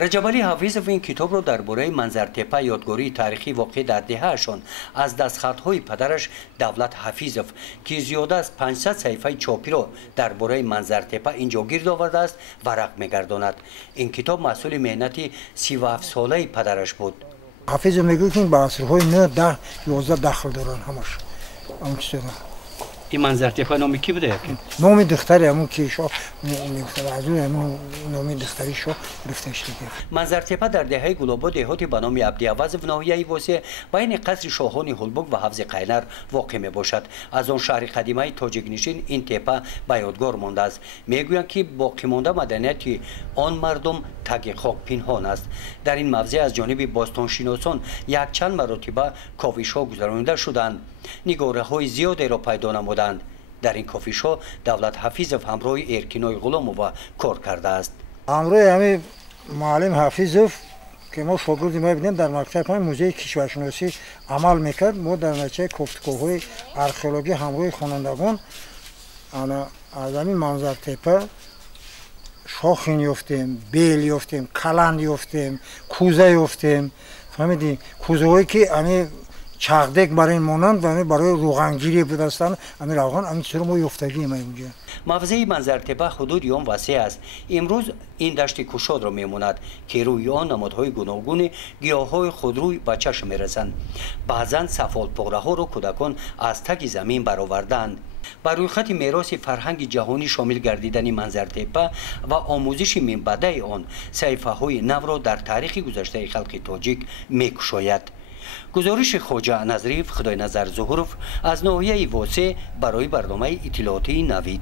رجبالی حافظов این کتاب را درباره منظرتپه یادگاری تاریخی واقع در دهه‌شان از دستخطهای پدرش دولت حفیظов که زیاده از 500 صفحه چاپی را درباره منظرتپه اینجا گرد آورده است ورق می‌گرداند. این کتاب محصول مهنت 37 ساله پدرش بود. حافظ میگه که با عصرهای 9 10 11 داخل دارن همش. این منظرتپه نامی کی بوده؟ نامی دختری همون که شو نامی دختری شو رفتش دیگه. منظرتپه در دهه گلابا دهاتی به نام عبدی‌عوض ناحیه واسه بین قصر شاهان هولبوک و حوض قینر واقع می باشد. از آن شهر قدیمی تاجیک نشین این تپه به یادگار مانده است. میگویند که باقی مانده مدنیت آن مردم تگ خاک پنهان است. در این موضع از جانب باستانشناسان یک چند مرتبه کاوش‌ها گذرانده شدند. نگاره‌های زیادی را پیدا نمودند. در این کافی‌ها دولت حفیظов همراه ارکینای غلامova کار کرده است. همراه همین معلم حفیظov که ما شاگردی ما بودیم در مکتب موزه کشاورشناسی عمل میکرد. ما در نتیجه گفتگوهای آرکئولوژی همراه خوانندگان از همین منظرتپه شاخین یافتیم، بیل یافتیم، کلند یافتیم، کوزه یافتیم. فهمیدی کوزه‌هایی که همین چاقدک برای مانند و برای روغنگیری بدستان همین روغن همین چرا ما یافتگی اونجا. موضع منظرتپه حدود آن وسیع است. امروز این دشت کشاد را میماند که روی آن نمادهای گوناگون گیاه‌های خودروی به چشم میرسند. بعضا سفال پغره‌ها را کودکان از تک زمین برآوردند. بر روی خط میراث فرهنگ جهانی شامل گردیدن منظرتپه و آموزش منبع آن صفحه‌های نو را در تاریخ گذشته خلق تاجیک می‌گشاید. گزارش خواجه نظریف خدای نظر ظهورov از ناحیه واسه برای برنامه اطلاعاتی نوید.